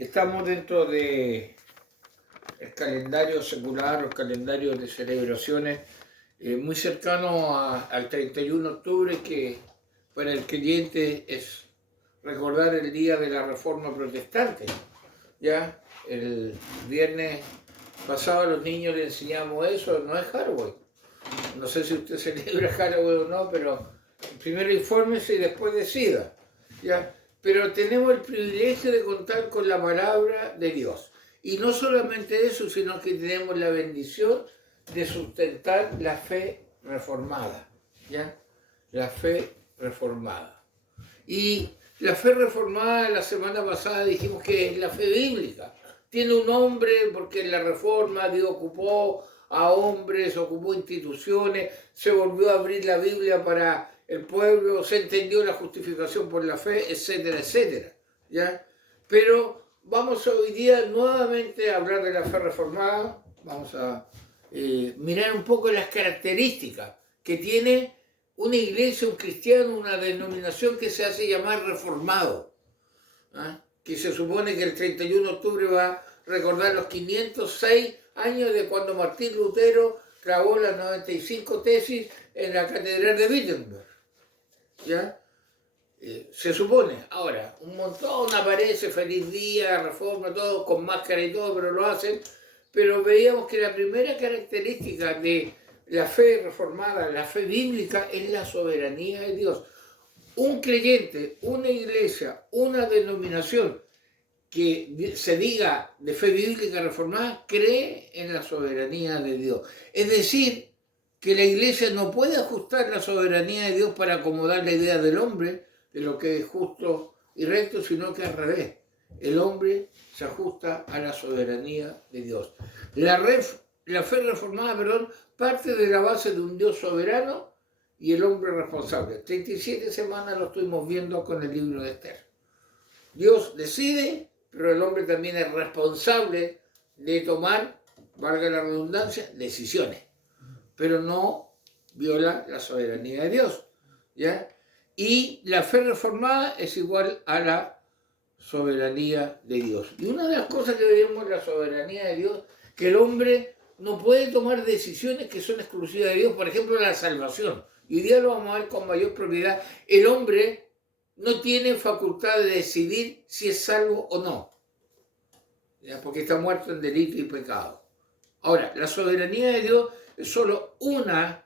Estamos dentro de el calendario secular, el calendario de celebraciones, muy cercano al 31 de octubre, que para el creyente es recordar el día de la Reforma Protestante. Ya el viernes pasado a los niños les enseñamos eso, no es Halloween. No sé si usted celebra Halloween o no, pero primero infórmese y después decida. ¿Ya? Pero tenemos el privilegio de contar con la palabra de Dios. Y no solamente eso, sino que tenemos la bendición de sustentar la fe reformada. ¿Ya? La fe reformada. Y la fe reformada, la semana pasada dijimos que es la fe bíblica. Tiene un nombre porque en la reforma Dios ocupó a hombres, ocupó instituciones, se volvió a abrir la Biblia para el pueblo, se entendió la justificación por la fe, etcétera, etcétera. ¿Ya? Pero vamos hoy día nuevamente a hablar de la fe reformada, vamos a mirar un poco las características que tiene una iglesia, un cristiano, una denominación que se hace llamar reformado, ¿eh? Que se supone que el 31 de octubre va a recordar los 506 años de cuando Martín Lutero clavó las 95 tesis en la catedral de Wittenberg. ¿Ya? Se supone. Ahora, un montón aparece, feliz día, reforma, todo, con máscara y todo, pero lo hacen. Pero veíamos que la primera característica de la fe reformada, la fe bíblica, es la soberanía de Dios. Un creyente, una iglesia, una denominación que se diga de fe bíblica reformada, cree en la soberanía de Dios. Es decir, que la iglesia no puede ajustar la soberanía de Dios para acomodar la idea del hombre de lo que es justo y recto, sino que al revés. El hombre se ajusta a la soberanía de Dios. La fe reformada, parte de la base de un Dios soberano y el hombre responsable. 37 semanas lo estuvimos viendo con el libro de Esther. Dios decide, pero el hombre también es responsable de tomar, valga la redundancia, decisiones. Pero no viola la soberanía de Dios. ¿Ya? Y la fe reformada es igual a la soberanía de Dios. Y una de las cosas que vemos en la soberanía de Dios, que el hombre no puede tomar decisiones que son exclusivas de Dios, por ejemplo, la salvación. Y hoy día lo vamos a ver con mayor propiedad. El hombre no tiene facultad de decidir si es salvo o no, ¿ya? Porque está muerto en delito y pecado. Ahora, la soberanía de Dios es solo una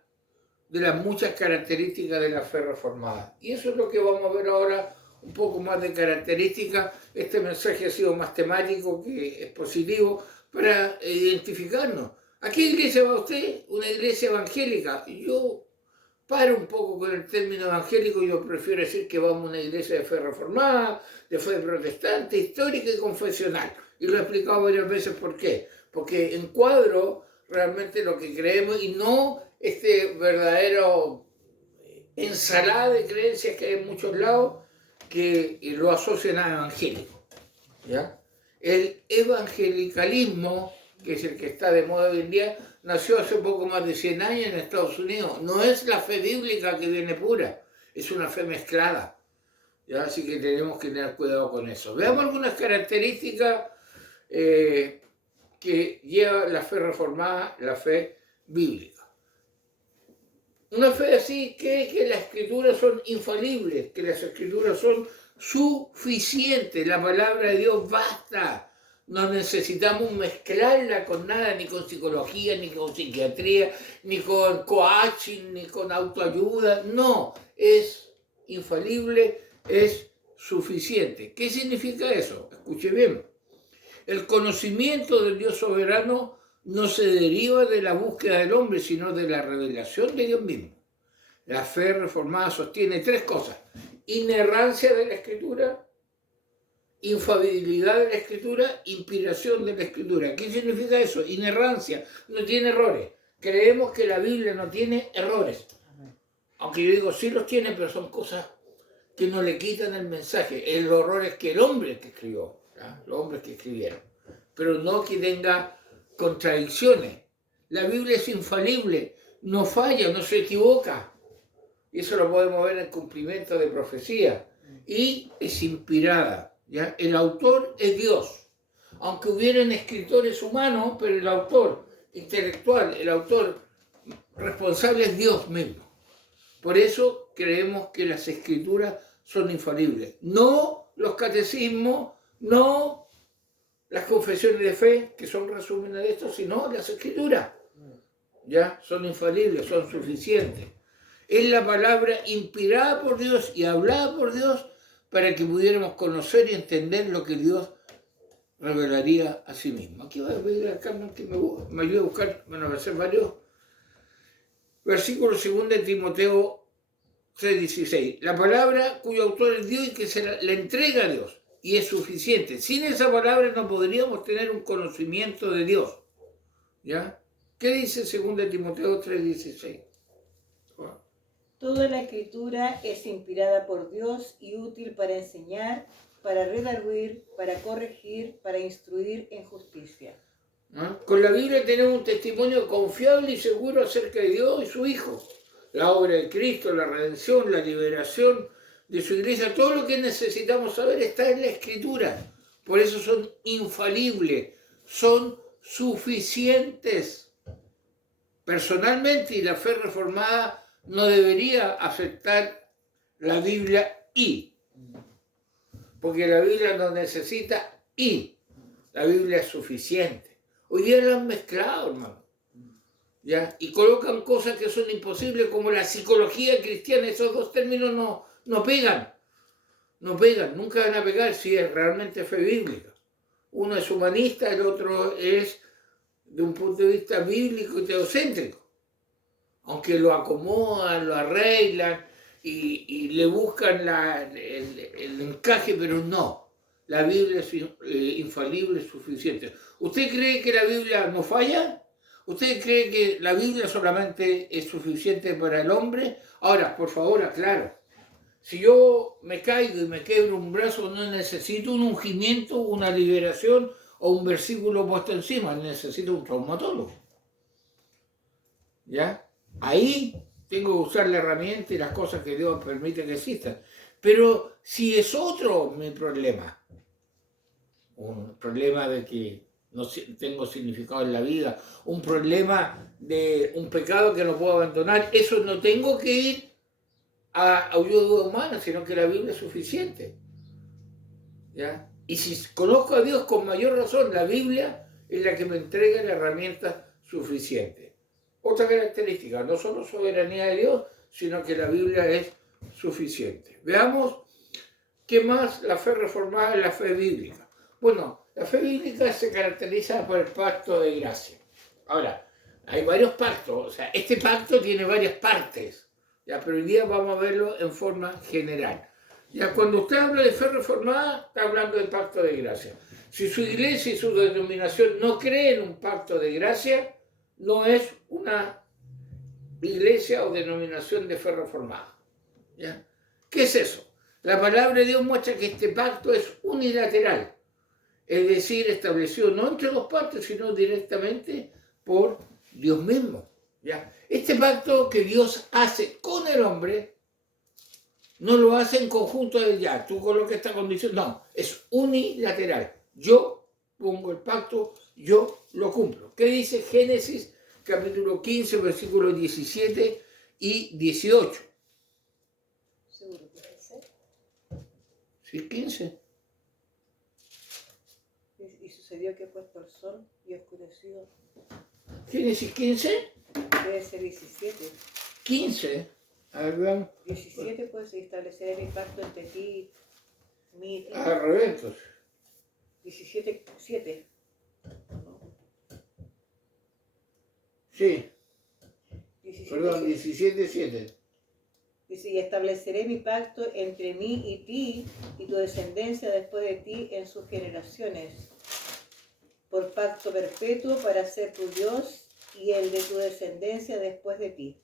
de las muchas características de la fe reformada. Y eso es lo que vamos a ver ahora, un poco más de características. Este mensaje ha sido más temático que expositivo para identificarnos. ¿A qué iglesia va usted? Una iglesia evangélica. Yo paro un poco con el término evangélico, yo prefiero decir que vamos a una iglesia de fe reformada, de fe protestante, histórica y confesional. Y lo he explicado varias veces por qué. Porque encuadro realmente lo que creemos y no este verdadero ensalada de creencias que hay en muchos lados que lo asocian a evangélico. ¿Ya? El evangelicalismo, que es el que está de moda hoy en día, nació hace poco más de 100 años en Estados Unidos. No es la fe bíblica que viene pura, es una fe mezclada. ¿Ya? Así que tenemos que tener cuidado con eso. Veamos algunas características que lleva la fe reformada, la fe bíblica. Una fe así que las escrituras son infalibles, que las escrituras son suficientes, la palabra de Dios basta. No necesitamos mezclarla con nada, ni con psicología, ni con psiquiatría, ni con coaching, ni con autoayuda. No, es infalible, es suficiente. ¿Qué significa eso? Escuche bien. El conocimiento del Dios soberano no se deriva de la búsqueda del hombre, sino de la revelación de Dios mismo. La fe reformada sostiene tres cosas: inerrancia de la Escritura, infalibilidad de la Escritura, inspiración de la Escritura. ¿Qué significa eso? Inerrancia, no tiene errores. Creemos que la Biblia no tiene errores. Aunque yo digo, sí los tiene, pero son cosas que no le quitan el mensaje. El horror es que el hombre que escribió, ¿ya? Los hombres que escribieron, pero no que tenga contradicciones. La Biblia es infalible, no falla, no se equivoca. Y eso lo podemos ver en el cumplimiento de profecía. Y es inspirada. ¿Ya? El autor es Dios. aunque hubieran escritores humanos, pero el autor intelectual, el autor responsable es Dios mismo. Por eso creemos que las escrituras son infalibles. No los catecismos, no las confesiones de fe, que son resúmenes de esto, sino las escrituras. Ya son infalibles, son suficientes. Es la palabra inspirada por Dios y hablada por Dios para que pudiéramos conocer y entender lo que Dios revelaría a sí mismo. Aquí voy a pedir a Carmen que me ayude a buscar, bueno, va a ser varios. Versículo 2 de Timoteo 3:16. La palabra cuyo autor es Dios y que se la entrega a Dios. Y es suficiente. Sin esa palabra no podríamos tener un conocimiento de Dios. ¿Ya? ¿Qué dice 2 Timoteo 3:16? Toda la escritura es inspirada por Dios y útil para enseñar, para redarguir, para corregir, para instruir en justicia. ¿Ah? Con la Biblia tenemos un testimonio confiable y seguro acerca de Dios y su Hijo. La obra de Cristo, la redención, la liberación de su iglesia, todo lo que necesitamos saber está en la Escritura. Por eso son infalibles, son suficientes. Personalmente, y la fe reformada no debería aceptar la Biblia porque la Biblia no necesita la Biblia es suficiente. Hoy día la han mezclado, hermano. ¿Ya? Y colocan cosas que son imposibles, como la psicología cristiana. Esos dos términos no pegan. No pegan, nunca van a pegar si es realmente fe bíblica. Uno es humanista, el otro es de un punto de vista bíblico y teocéntrico. Aunque lo acomodan, lo arreglan y le buscan el encaje, pero no. La Biblia es infalible, es suficiente. ¿Usted cree que la Biblia no falla? ¿Usted cree que la Biblia solamente es suficiente para el hombre? Ahora, por favor, aclaro. Si yo me caigo y me quebro un brazo, no necesito un ungimiento, una liberación o un versículo puesto encima. Necesito un traumatólogo. ¿Ya? Ahí tengo que usar la herramienta y las cosas que Dios permite que existan. Pero si es otro mi problema, un problema de que no tengo significado en la vida, un problema de un pecado que no puedo abandonar, eso no tengo que ir a ayuda humana, sino que la Biblia es suficiente. ¿Ya? Y si conozco a Dios con mayor razón, la Biblia es la que me entrega la herramienta suficiente. Otra característica, no solo soberanía de Dios, sino que la Biblia es suficiente. Veamos qué más la fe reformada es la fe bíblica. Bueno, la fe bíblica se caracteriza por el pacto de gracia. Ahora, hay varios pactos, o sea, este pacto tiene varias partes, ya, pero hoy día vamos a verlo en forma general. Ya, cuando usted habla de fe reformada, está hablando del pacto de gracia. Si su iglesia y su denominación no creen en un pacto de gracia, no es una iglesia o denominación de fe reformada. ¿Ya? ¿Qué es eso? La palabra de Dios muestra que este pacto es unilateral, es decir, establecido no entre dos partes, sino directamente por Dios mismo. ¿Ya? Este pacto que Dios hace con el hombre, no lo hace en conjunto de ya, tú colocas esta condición, no, es unilateral. Yo pongo el pacto, yo lo cumplo. ¿Qué dice Génesis capítulo 15, versículos 17 y 18? ¿Seguro que puede ser? Sí, 15. Y sucedió que puesto el sol y oscurecido. Génesis 15. Debe ser 17. 15. A ver, veamos. 17 pues establecer mi pacto entre ti, mí y ti. Al revés, entonces. 17, 7. Sí. 17, Perdón, 17, 7. Dice, y estableceré mi pacto entre mí y ti y tu descendencia después de ti en sus generaciones, por pacto perpetuo para ser tu Dios y el de tu descendencia después de ti.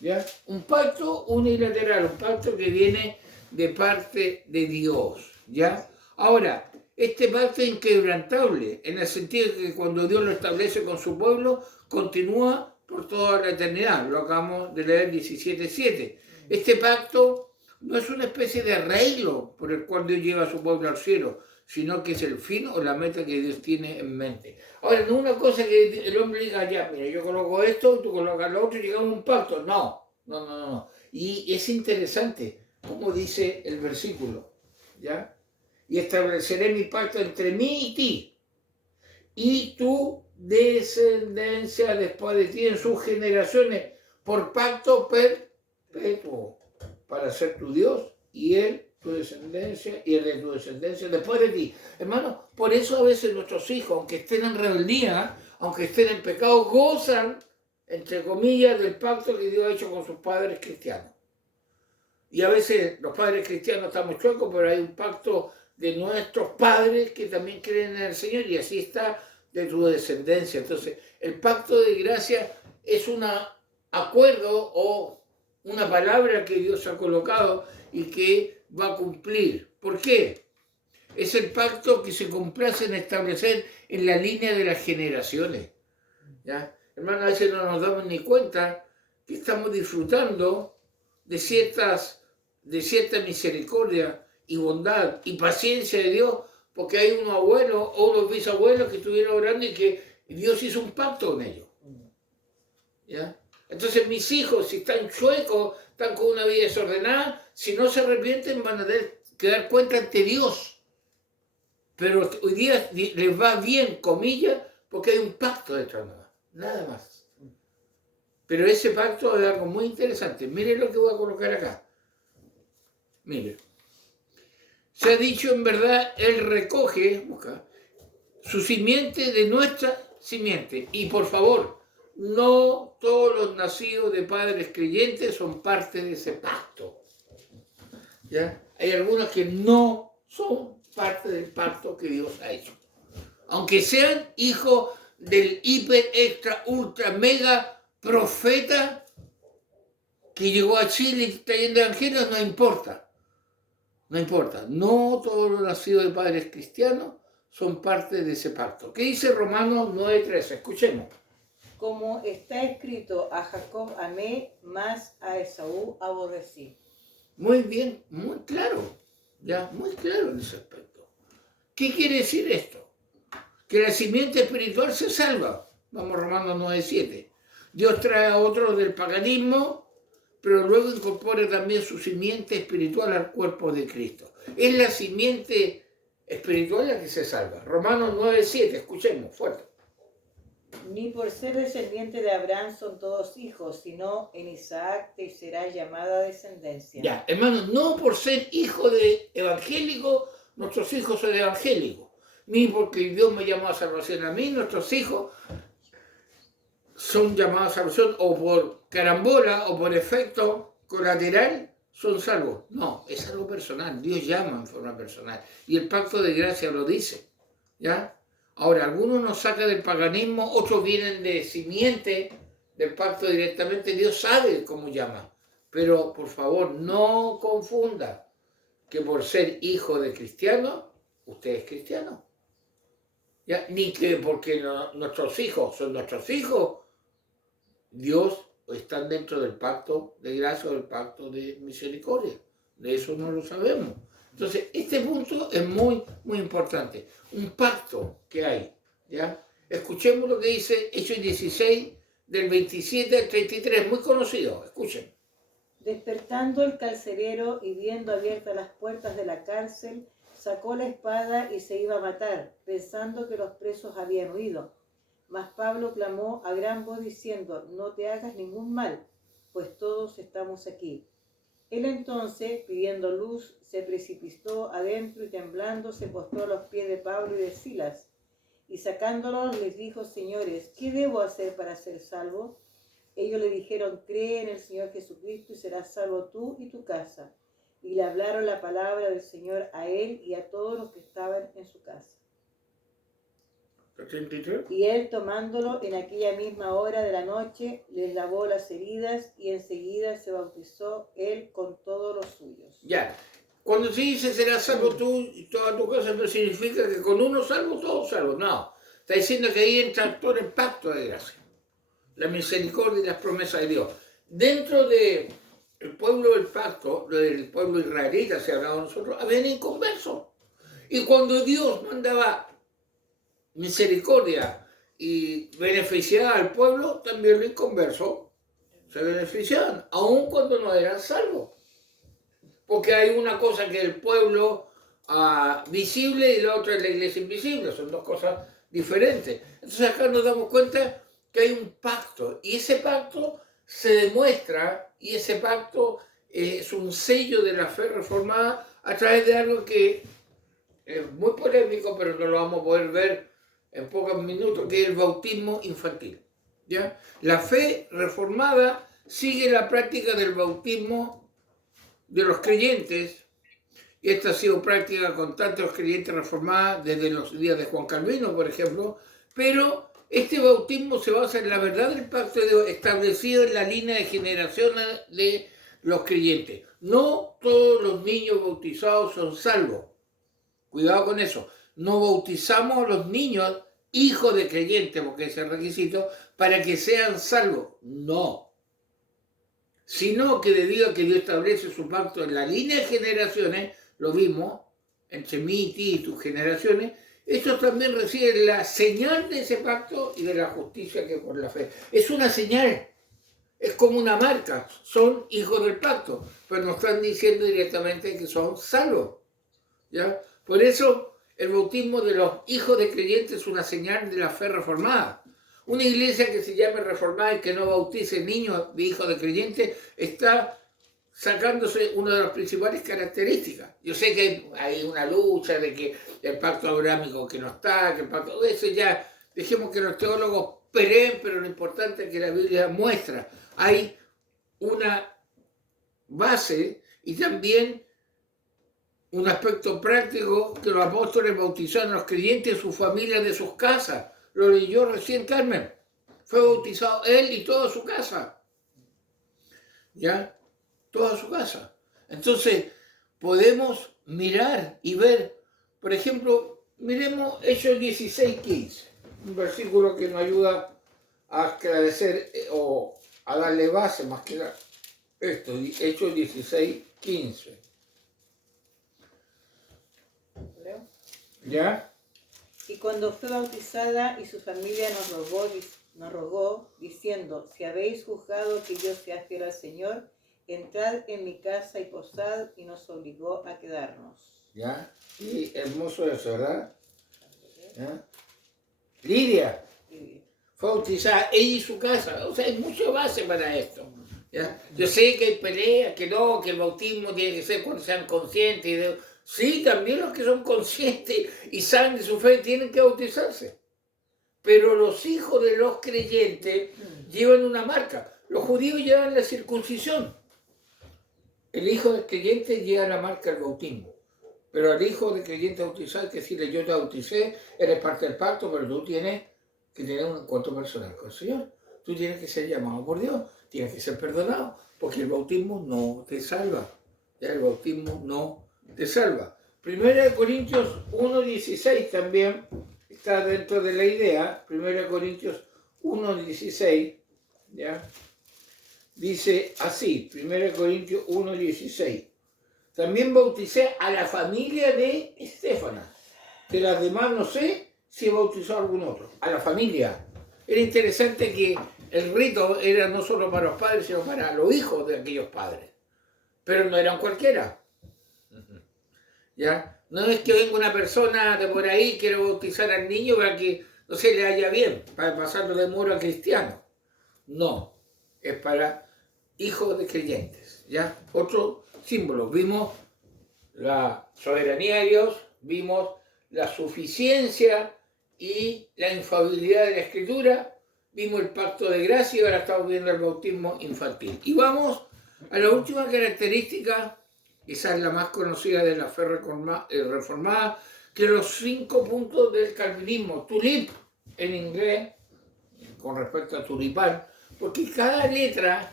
¿Ya? Un pacto unilateral, un pacto que viene de parte de Dios. ¿Ya? Ahora, este pacto es inquebrantable, en el sentido de que cuando Dios lo establece con su pueblo, continúa por toda la eternidad. Lo acabamos de leer 17:7. Este pacto no es una especie de arreglo por el cual Dios lleva a su pueblo al cielo, sino que es el fin o la meta que Dios tiene en mente. Ahora, no es una cosa que el hombre diga, ya, mira, yo coloco esto, tú colocas lo otro y llegamos a un pacto. No, no, no, no. Y es interesante cómo dice el versículo, ¿ya? Y estableceré mi pacto entre mí y ti, y tu descendencia después de ti en sus generaciones, por pacto perpetuo, para ser tu Dios y él tu descendencia y el de tu descendencia después de ti. Hermano, por eso a veces nuestros hijos, aunque estén en rebeldía, aunque estén en pecado, gozan, entre comillas, del pacto que Dios ha hecho con sus padres cristianos. Y a veces los padres cristianos estamos chuecos, pero hay un pacto de nuestros padres que también creen en el Señor, y así está de tu descendencia. Entonces, el pacto de gracia es un acuerdo o una palabra que Dios ha colocado y que va a cumplir. ¿Por qué? Es el pacto que se complace en establecer en la línea de las generaciones. ¿Ya? Hermano, a veces no nos damos ni cuenta que estamos disfrutando de cierta misericordia y bondad y paciencia de Dios, porque hay unos abuelos o unos bisabuelos que estuvieron orando y que Dios hizo un pacto con ellos. ¿Ya? Entonces mis hijos, si están chuecos, están con una vida desordenada, si no se arrepienten van a tener que dar cuenta ante Dios. Pero hoy día les va bien, comillas, porque hay un pacto detrás, nada más. Pero ese pacto es algo muy interesante. Miren lo que voy a colocar acá. Miren. Se ha dicho en verdad, Él recoge, busca, su simiente de nuestra simiente. Y por favor, no todos los nacidos de padres creyentes son parte de ese pacto. ¿Ya? Hay algunos que no son parte del pacto que Dios ha hecho. Aunque sean hijos del hiper, extra, ultra, mega profeta que llegó a Chile trayendo evangelios, no importa. No importa, no todos los nacidos de padres cristianos son parte de ese pacto. ¿Qué dice Romanos 9:13? Escuchemos. Como está escrito, a Jacob amé, más a Esaú aborrecí. Muy bien, muy claro, ya, muy claro en ese aspecto. ¿Qué quiere decir esto? Que la simiente espiritual se salva. Vamos a Romanos 9:7. Dios trae a otros del paganismo, pero luego incorpora también su simiente espiritual al cuerpo de Cristo. Es la simiente espiritual la que se salva. Romanos 9:7, escuchemos, fuerte. Ni por ser descendiente de Abraham son todos hijos, sino en Isaac te será llamada descendencia. Ya, hermanos, no por ser hijo de evangélico, nuestros hijos son evangélicos. Ni porque Dios me llamó a salvación a mí, nuestros hijos son llamados a salvación o por carambola o por efecto colateral son salvos. No, es algo personal. Dios llama en forma personal. Y el pacto de gracia lo dice. ¿Ya? Ahora, algunos nos sacan del paganismo, otros vienen de simiente del pacto directamente. Dios sabe cómo llama. Pero, por favor, no confunda que por ser hijo de cristiano, usted es cristiano. ¿Ya? Ni que porque nuestros hijos son nuestros hijos, Dios están dentro del pacto de gracia o del pacto de misericordia. De eso no lo sabemos. Entonces, este punto es muy, muy importante. Un pacto que hay, ¿ya? Escuchemos lo que dice Hechos 16, del 27 al 33, muy conocido. Escuchen. Despertando el carcelero y viendo abiertas las puertas de la cárcel, sacó la espada y se iba a matar, pensando que los presos habían huido. Mas Pablo clamó a gran voz diciendo, no te hagas ningún mal, pues todos estamos aquí. Él entonces, pidiendo luz, se precipitó adentro y temblando se postró a los pies de Pablo y de Silas. Y sacándolos les dijo, señores, ¿qué debo hacer para ser salvo? Ellos le dijeron, cree en el Señor Jesucristo y serás salvo tú y tu casa. Y le hablaron la palabra del Señor a él y a todos los que estaban en su casa. Y él, tomándolo en aquella misma hora de la noche, les lavó las heridas y enseguida se bautizó él con todos los suyos. Ya, cuando se dice serás salvo tú y toda tu casa, no significa que con uno salvo, todos salvos. No, está diciendo que ahí entra todo el pacto de gracia, la misericordia y las promesas de Dios. Dentro del pueblo del pacto, del pueblo israelita, se ha hablado nosotros, habían inconversos. Y cuando Dios mandaba misericordia y beneficiaba al pueblo, también los inconversos se beneficiaban, aun cuando no eran salvos. Porque hay una cosa que es el pueblo visible y la otra es la iglesia invisible, son dos cosas diferentes. Entonces acá nos damos cuenta que hay un pacto y ese pacto se demuestra y ese pacto es un sello de la fe reformada a través de algo que es muy polémico, pero no lo vamos a poder ver en pocos minutos, que es el bautismo infantil. ¿Ya? La fe reformada sigue la práctica del bautismo de los creyentes, y esta ha sido práctica constante de los creyentes reformados desde los días de Juan Calvino, por ejemplo, pero este bautismo se basa en la verdad del pacto de Dios establecido en la línea de generaciones de los creyentes. No todos los niños bautizados son salvos. Cuidado con eso. No bautizamos a los niños hijos de creyentes, porque ese es el requisito, para que sean salvos. No. Sino que debido a que Dios establece su pacto en la línea de generaciones, lo vimos, entre mí y ti y tus generaciones, estos también reciben la señal de ese pacto y de la justicia que es por la fe. Es una señal, es como una marca, son hijos del pacto, pero nos están diciendo directamente que son salvos. ¿Ya? Por eso el bautismo de los hijos de creyentes es una señal de la fe reformada. Una iglesia que se llame reformada y que no bautice niños de hijos de creyentes está sacándose una de las principales características. Yo sé que hay una lucha de que el pacto abrahámico que no está, que el pacto de eso ya, dejemos que los teólogos peleen, pero lo importante es que la Biblia muestra. Hay una base y también un aspecto práctico que los apóstoles bautizaron a los creyentes en sus familias de sus casas. Lo leyó recién Carmen. Fue bautizado él y toda su casa. ¿Ya? Toda su casa. Entonces, podemos mirar y ver, por ejemplo, miremos Hechos 16:15, un versículo que nos ayuda a esclarecer o a darle base más que nada. Esto, Hechos 16:15. ¿Ya? Y cuando fue bautizada y su familia nos rogó, diciendo, si habéis juzgado que yo sea fiel al Señor, entrad en mi casa y posad, y nos obligó a quedarnos. ¿Ya? Y hermoso eso, ¿verdad? ¿Ya? Lidia fue bautizada, ella y su casa. O sea, hay mucha base para esto. ¿Ya? Yo sé que hay peleas, que no, que el bautismo tiene que ser cuando sean conscientes. Sí, también los que son conscientes y saben de su fe tienen que bautizarse. Pero los hijos de los creyentes llevan una marca. Los judíos llevan la circuncisión. El hijo del creyente lleva la marca del bautismo. Pero al hijo del creyente bautizado hay que decirle, yo te bauticé, eres parte del pacto, pero tú tienes que tener un encuentro personal con el Señor. Tú tienes que ser llamado por Dios, tienes que ser perdonado, porque el bautismo no te salva. Ya el bautismo no te salva. 1 Corintios 1:16 también está dentro de la idea. 1 Corintios 1:16, ¿ya? Dice así, 1 Corintios 1:16. También bauticé a la familia de Estéfana. De las demás no sé si bautizó a algún otro. A la familia. Era interesante que el rito era no solo para los padres, sino para los hijos de aquellos padres. Pero no eran cualquiera. ¿Ya? No es que venga una persona de por ahí, quiere bautizar al niño para que no se le haya bien, para pasarlo de moro a cristiano. No, es para hijos de creyentes. ¿Ya? Otro símbolo. Vimos la soberanía de Dios, vimos la suficiencia y la infalibilidad de la Escritura, vimos el pacto de gracia y ahora estamos viendo el bautismo infantil. Y vamos a la última característica, quizás la más conocida de la fe reformada, que los 5 puntos del calvinismo, tulip en inglés, con respecto a tulipán, porque cada letra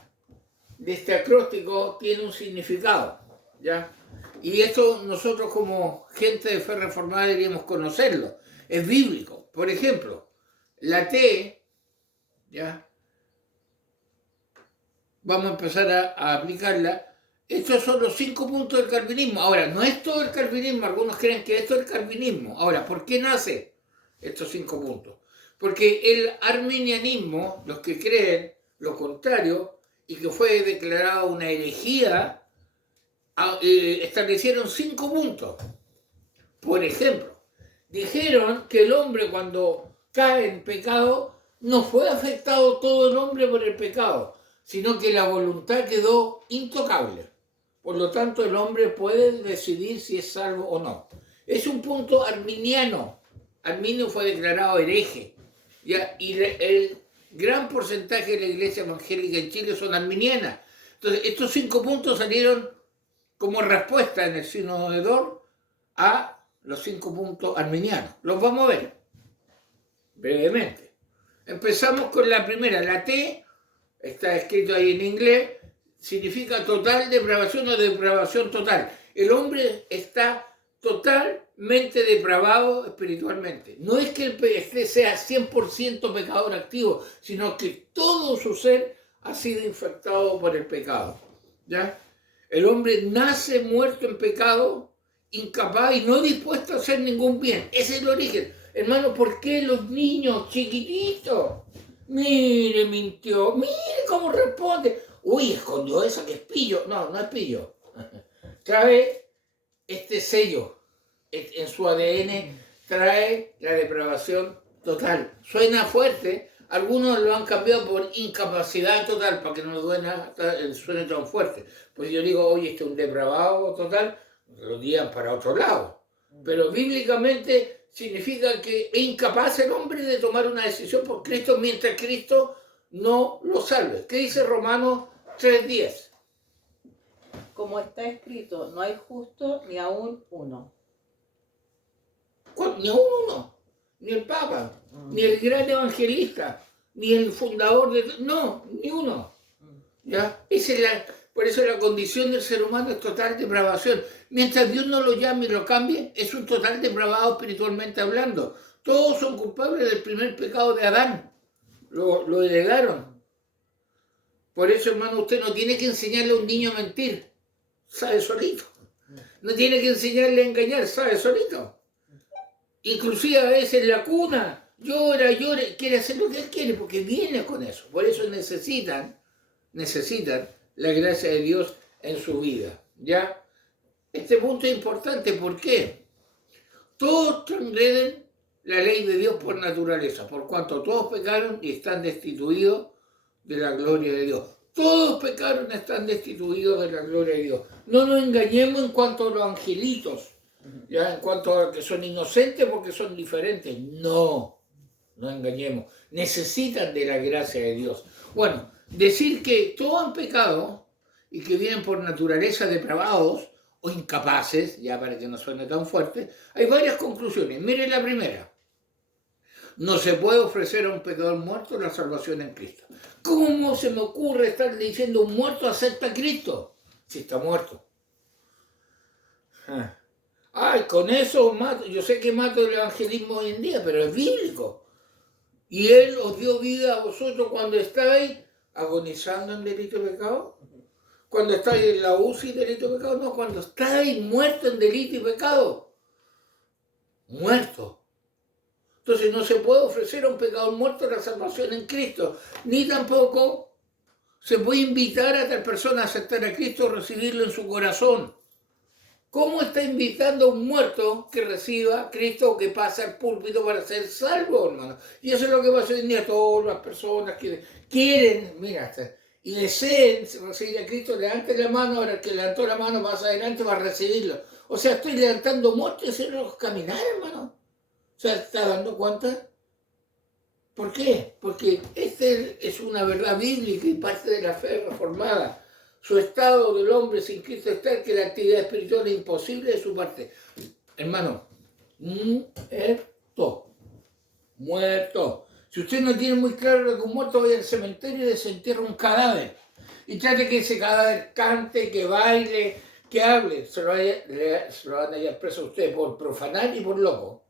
de este acróstico tiene un significado, ¿ya? Y esto nosotros como gente de fe reformada deberíamos conocerlo. Es bíblico. Por ejemplo, la T, ¿ya? Vamos a empezar a aplicarla. Estos son los 5 puntos del calvinismo. Ahora, no es todo el calvinismo, algunos creen que esto es el calvinismo. Ahora, ¿por qué nace estos 5 puntos? Porque el arminianismo, los que creen lo contrario, y que fue declarado una herejía, establecieron 5 puntos. Por ejemplo, dijeron que el hombre cuando cae en pecado, no fue afectado todo el hombre por el pecado, sino que la voluntad quedó intocable. Por lo tanto, el hombre puede decidir si es salvo o no. Es un punto arminiano. Arminio fue declarado hereje. ¿Ya? Y el gran porcentaje de la iglesia evangélica en Chile son arminianas. Entonces, estos 5 puntos salieron como respuesta en el sínodo de Dort a los 5 puntos arminianos. Los vamos a ver brevemente. Empezamos con la primera. La T, está escrito ahí en inglés, significa total depravación o depravación total. El hombre está totalmente depravado espiritualmente. No es que el sea 100% pecador activo, sino que todo su ser ha sido infectado por el pecado. ¿Ya? El hombre nace muerto en pecado, incapaz y no dispuesto a hacer ningún bien. Ese es el origen. Hermano, ¿por qué los niños chiquititos? Mire, mintió. Mire cómo responde. Uy, escondió esa que es pillo. No, no es pillo. Trae este sello en su ADN, trae la depravación total. Suena fuerte. Algunos lo han cambiado por incapacidad total para que no suene tan fuerte. Pues yo digo, oye, este es un depravado total, lo digan para otro lado. Pero bíblicamente significa que es incapaz el hombre de tomar una decisión por Cristo mientras Cristo no lo salve. ¿Qué dice Romanos 3:10? Como está escrito, no hay justo ni aún uno. Ni uno, ni el Papa, ni el gran evangelista, ni el fundador de... No, ni uno. ¿Ya? Por eso la condición del ser humano es total depravación. Mientras Dios no lo llame y lo cambie, es un total depravado espiritualmente hablando. Todos son culpables del primer pecado de Adán. Lo heredaron. Por eso, hermano, usted no tiene que enseñarle a un niño a mentir. Sabe solito. No tiene que enseñarle a engañar. Sabe solito. Inclusive a veces en la cuna llora, quiere hacer lo que él quiere porque viene con eso. Por eso necesitan la gracia de Dios en su vida. ¿Ya? Este punto es importante. ¿Por qué? Todos transgreden la ley de Dios por naturaleza, por cuanto todos pecaron y están destituidos de la gloria de Dios. Todos pecaron y están destituidos de la gloria de Dios. No nos engañemos en cuanto a los angelitos, ¿ya? En cuanto a que son inocentes porque son diferentes. No engañemos. Necesitan de la gracia de Dios. Bueno, decir que todos han pecado y que vienen por naturaleza depravados o incapaces, ya para que no suene tan fuerte, hay varias conclusiones. Miren la primera. No se puede ofrecer a un pecador muerto la salvación en Cristo. ¿Cómo se me ocurre estar diciendo un muerto acepta a Cristo si está muerto? Ay, con eso mato. Yo sé que mato el evangelismo hoy en día, pero es bíblico. Y Él os dio vida a vosotros cuando estáis agonizando en delito y pecado. Cuando estáis en la UCI, delito y pecado. No, cuando estáis muertos en delito y pecado. Muerto. Entonces no se puede ofrecer a un pecador muerto la salvación en Cristo. Ni tampoco se puede invitar a tal persona a aceptar a Cristo o recibirlo en su corazón. ¿Cómo está invitando a un muerto que reciba a Cristo o que pase al púlpito para ser salvo, hermano? Y eso es lo que pasa hoy en día. Todas las personas que quieren, mira, y deseen recibir a Cristo, levanten la mano, ahora el que levantó la mano más adelante va a recibirlo. O sea, estoy levantando muertos y haciéndolos caminar, hermano. O sea, ¿está dando cuenta? ¿Por qué? Porque esta es una verdad bíblica y parte de la fe reformada. Su estado del hombre sin Cristo es tal que la actividad espiritual es imposible de su parte. Hermano, muerto. Si usted no tiene muy claro lo que es un muerto, vaya al cementerio y desentierra un cadáver. Y trate que ese cadáver cante, que baile, que hable. Se lo van a llevar preso a usted por profanar y por loco.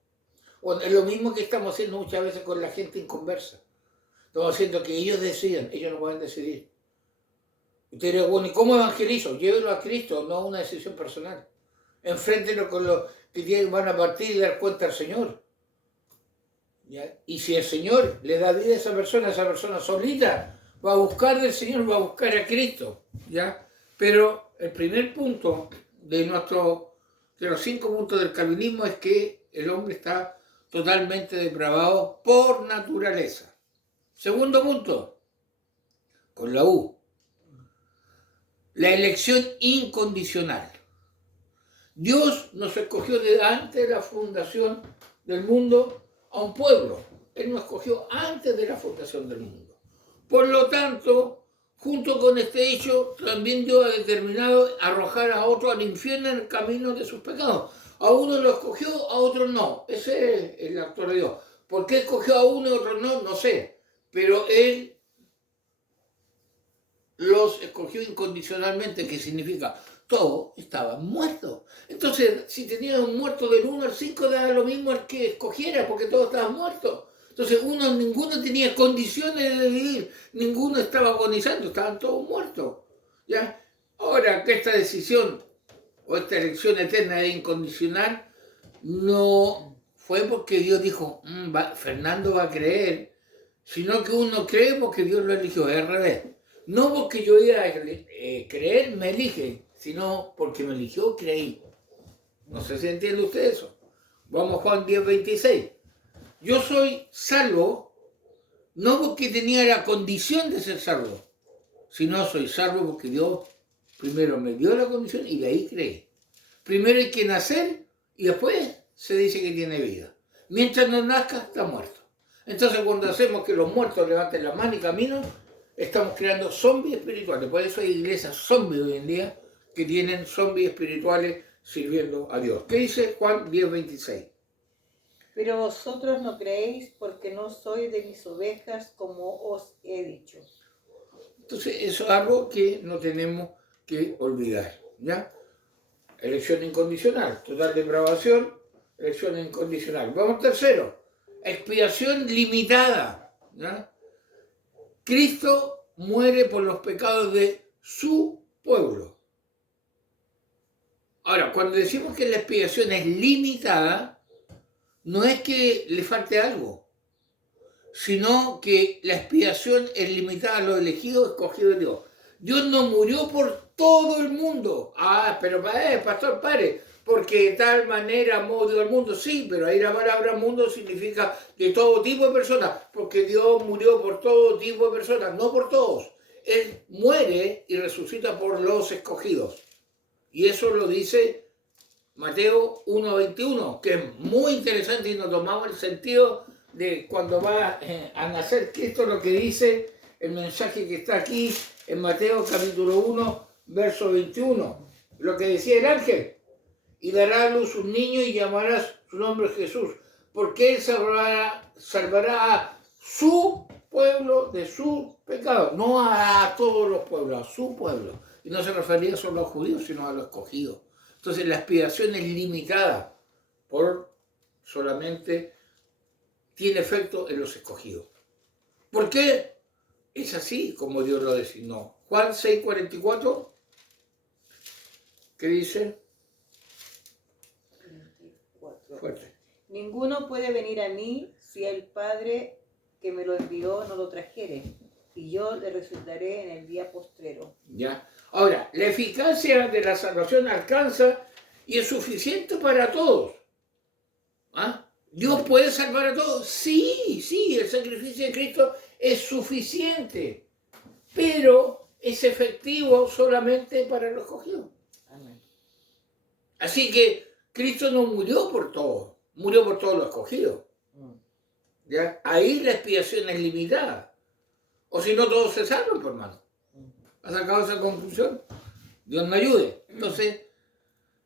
Bueno, es lo mismo que estamos haciendo muchas veces con la gente inconversa. Estamos haciendo que ellos decidan, ellos no pueden decidir. Usted dirá, bueno, ¿y cómo evangelizo? Llévelo a Cristo, no a una decisión personal. Enfréntelo con los que van a partir y dar cuenta al Señor. ¿Ya? Y si el Señor le da vida a esa persona solita va a buscar del Señor, va a buscar a Cristo. ¿Ya? Pero el primer punto de los 5 puntos del calvinismo es que el hombre está totalmente depravado por naturaleza. Segundo punto, con la U, la elección incondicional. Dios nos escogió desde antes de la fundación del mundo a un pueblo. Él nos escogió antes de la fundación del mundo. Por lo tanto, junto con este hecho, también Dios ha determinado arrojar a otro al infierno en el camino de sus pecados. A uno lo escogió, a otro no. Ese es el actor de Dios. ¿Por qué escogió a uno y a otro no? No sé. Pero Él los escogió incondicionalmente, que significa todos estaban muertos. Entonces, si tenían un muerto del 1 al 5, daba lo mismo al que escogiera, porque todos estaban muertos. Entonces, ninguno tenía condiciones de vivir, ninguno estaba agonizando, estaban todos muertos. ¿Ya? Ahora, que esta decisión o esta elección eterna e incondicional no fue porque Dios dijo, Fernando va a creer, sino que uno cree porque Dios lo eligió, es al revés. No porque yo iba a creer, me elige, sino porque me eligió, creí. No sé si entiende usted eso. Vamos a Juan 10:26. Yo soy salvo, no porque tenía la condición de ser salvo, sino soy salvo porque Dios primero me dio la condición y de ahí creí. Primero hay que nacer y después se dice que tiene vida. Mientras no nazca, está muerto. Entonces cuando hacemos que los muertos levanten la mano y caminen, estamos creando zombies espirituales. Por eso hay iglesias zombies hoy en día que tienen zombies espirituales sirviendo a Dios. ¿Qué dice Juan 10:26? Pero vosotros no creéis porque no sois de mis ovejas, como os he dicho. Entonces eso es algo que no tenemos que olvidar, ¿ya? Elección incondicional, total depravación, elección incondicional. Vamos tercero, expiación limitada, ¿ya? Cristo muere por los pecados de su pueblo. Ahora, cuando decimos que la expiación es limitada, no es que le falte algo, sino que la expiación es limitada a los elegidos, escogidos de Dios. Dios no murió por todo el mundo. Pero pastor, pare, porque de tal manera amó Dios al mundo. Sí, pero ahí la palabra mundo significa de todo tipo de personas, porque Dios murió por todo tipo de personas, no por todos. Él muere y resucita por los escogidos. Y eso lo dice Mateo 1:21, que es muy interesante y nos tomamos el sentido de cuando va a nacer Cristo, lo que dice el mensaje que está aquí en Mateo capítulo 1, verso 21. Lo que decía el ángel, y dará a luz un niño y llamarás su nombre Jesús, porque él salvará a su pueblo de su pecado, no a todos los pueblos, a su pueblo. Y no se refería solo a los judíos, sino a los escogidos. Entonces la expiación es limitada, solamente tiene efecto en los escogidos. ¿Por qué? Es así como Dios lo designó. Juan 6:44, ¿qué dice? 44. Fuerte. Ninguno puede venir a mí si el Padre que me lo envió no lo trajere, y yo le resucitaré en el día postrero. ¿Ya? Ahora, la eficacia de la salvación alcanza y es suficiente para todos. ¿Ah? ¿Dios puede salvar a todos? Sí, el sacrificio de Cristo es suficiente, pero es efectivo solamente para los escogidos. Amén. Así que Cristo no murió por todos, murió por todos los escogidos. ¿Ya? Ahí la expiación es limitada. O si no, todos se salvan, por hermano. ¿Has sacado esa conclusión? Dios me ayude. Entonces,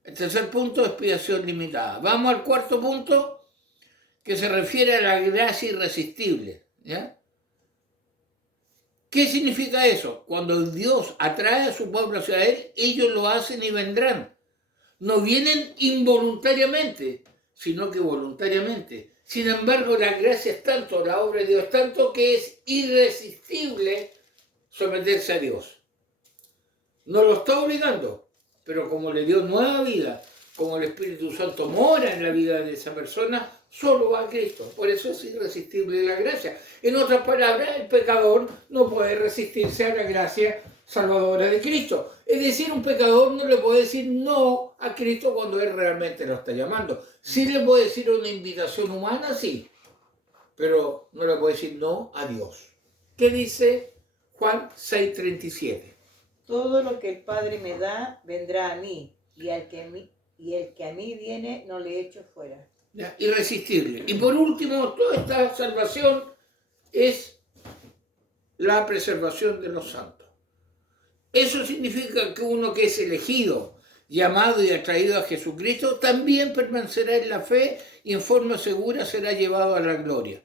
el tercer punto, expiación limitada. Vamos al cuarto punto, que se refiere a la gracia irresistible. ¿Ya? ¿Qué significa eso? Cuando Dios atrae a su pueblo hacia Él, ellos lo hacen y vendrán. No vienen involuntariamente, sino que voluntariamente. Sin embargo, la gracia es tanto, la obra de Dios es tanto, que es irresistible someterse a Dios. No lo está obligando, pero como le dio nueva vida, como el Espíritu Santo mora en la vida de esa persona, solo va a Cristo. Por eso es irresistible la gracia. En otras palabras, el pecador no puede resistirse a la gracia salvadora de Cristo. Es decir, un pecador no le puede decir no a Cristo cuando él realmente lo está llamando. Sí le puede decir una invitación humana, sí, pero no le puede decir no a Dios. ¿Qué dice Juan 6:37? Todo lo que el Padre me da, vendrá a mí, y el que a mí viene, no le echo fuera. ¿Ya? Irresistible. Y por último, toda esta salvación es la preservación de los santos. Eso significa que uno que es elegido, llamado y atraído a Jesucristo, también permanecerá en la fe y en forma segura será llevado a la gloria.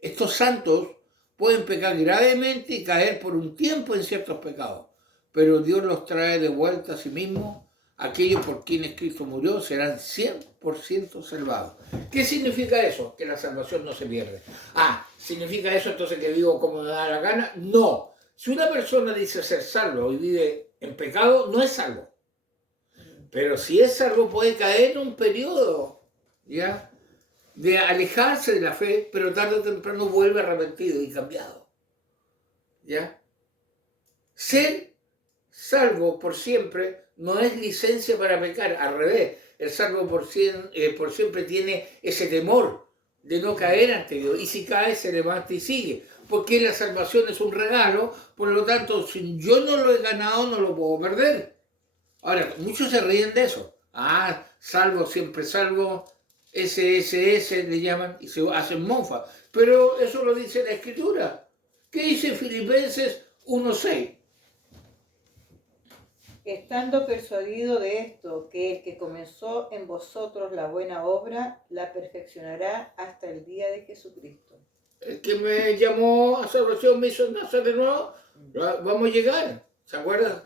Estos santos pueden pecar gravemente y caer por un tiempo en ciertos pecados, pero Dios los trae de vuelta a sí mismo. Aquellos por quienes Cristo murió serán 100% salvados. ¿Qué significa eso? Que la salvación no se pierde. ¿Significa eso entonces que vivo como me da la gana? No. Si una persona dice ser salvo y vive en pecado, no es salvo. Pero si es salvo puede caer en un periodo, ¿ya?, de alejarse de la fe, pero tarde o temprano vuelve arrepentido y cambiado. ¿Ya? Ser salvo por siempre no es licencia para pecar, al revés. El salvo por siempre tiene ese temor de no caer ante Dios. Y si cae, se levanta y sigue. Porque la salvación es un regalo, por lo tanto, si yo no lo he ganado, no lo puedo perder. Ahora, muchos se ríen de eso. Salvo, siempre salvo, SSS le llaman y se hacen mofa. Pero eso lo dice la Escritura. ¿Qué dice Filipenses 1:6? Estando persuadido de esto, que el que comenzó en vosotros la buena obra, la perfeccionará hasta el día de Jesucristo. El que me llamó a salvación me hizo nacer de nuevo, vamos a llegar. ¿Se acuerdan?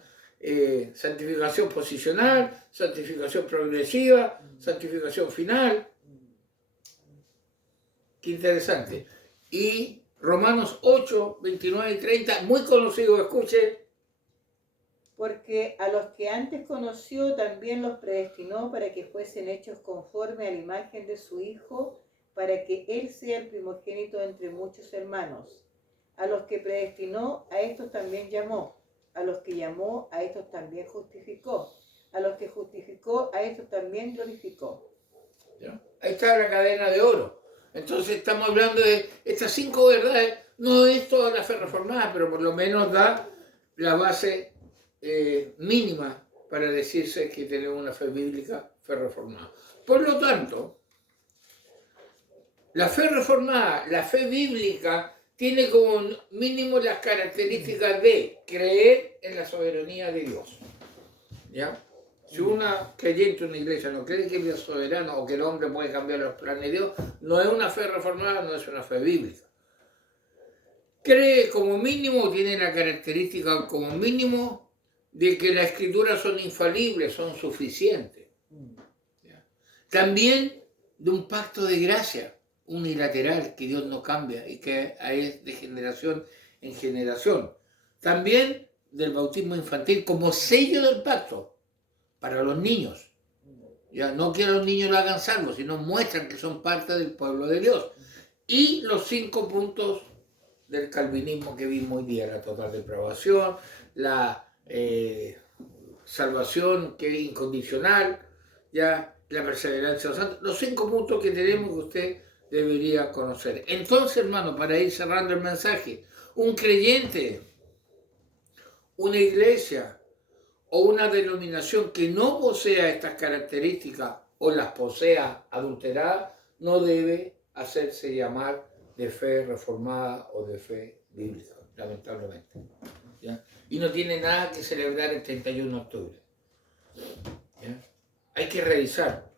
Santificación posicional, santificación progresiva, santificación final. Qué interesante. Y Romanos 8, 29 y 30, muy conocido, escuchen. Porque a los que antes conoció también los predestinó para que fuesen hechos conforme a la imagen de su Hijo, para que Él sea el primogénito entre muchos hermanos. A los que predestinó, a estos también llamó. A los que llamó, a estos también justificó. A los que justificó, a estos también glorificó. ¿Ya? Ahí está la cadena de oro. Entonces estamos hablando de estas 5 verdades. No es toda la fe reformada, pero por lo menos da la base mínima para decirse que tenemos una fe bíblica, fe reformada. Por lo tanto, la fe reformada, la fe bíblica, tiene como mínimo las características de creer en la soberanía de Dios. ¿Ya? Si una creyente en una iglesia no cree que Dios es soberano o que el hombre puede cambiar los planes de Dios, no es una fe reformada, no es una fe bíblica. Cree como mínimo, tiene la característica como mínimo de que las escrituras son infalibles, son suficientes. ¿Ya? También de un pacto de gracia unilateral que Dios no cambia y que es de generación en generación. También del bautismo infantil como sello del pacto para los niños. Ya no que los niños lo hagan salvos, sino muestran que son parte del pueblo de Dios. Y los 5 puntos del calvinismo que vimos hoy día: la total depravación, la salvación que es incondicional, ya la perseverancia de los santos, los 5 puntos que tenemos que usted debería conocer. Entonces, hermano, para ir cerrando el mensaje, un creyente, una iglesia o una denominación que no posea estas características o las posea adulteradas, no debe hacerse llamar de fe reformada o de fe bíblica, lamentablemente. ¿Ya? Y no tiene nada que celebrar el 31 de octubre. ¿Ya? Hay que revisar.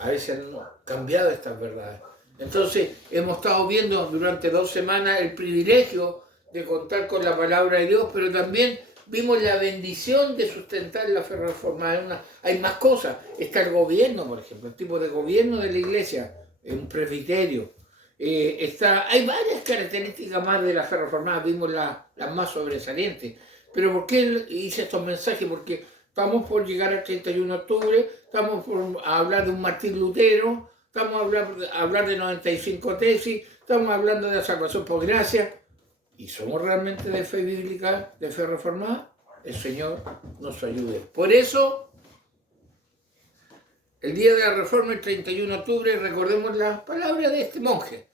A veces han cambiado estas verdades. Entonces, hemos estado viendo durante 2 semanas el privilegio de contar con la palabra de Dios, pero también vimos la bendición de sustentar la fe reformada. Hay más cosas. Está el gobierno, por ejemplo, el tipo de gobierno de la iglesia, un presbiterio. Hay varias características más de la fe reformada, vimos las más sobresalientes. Pero ¿por qué hice estos mensajes? Porque estamos por llegar al 31 de octubre, estamos por hablar de un Martín Lutero, estamos a hablar de 95 tesis, estamos hablando de la salvación por gracia. ¿Y somos realmente de fe bíblica, de fe reformada? El Señor nos ayude. Por eso, el día de la Reforma, el 31 de octubre, recordemos las palabras de este monje,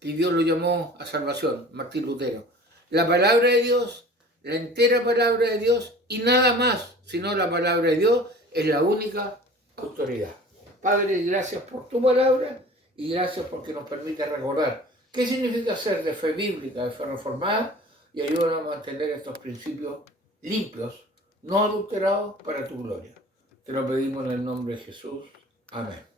que Dios lo llamó a salvación, Martín Lutero. La palabra de Dios, la entera palabra de Dios y nada más, sino la palabra de Dios, es la única autoridad. Padre, gracias por tu palabra y gracias porque nos permite recordar qué significa ser de fe bíblica, de fe reformada, y ayúdanos a mantener estos principios limpios, no adulterados, para tu gloria. Te lo pedimos en el nombre de Jesús. Amén.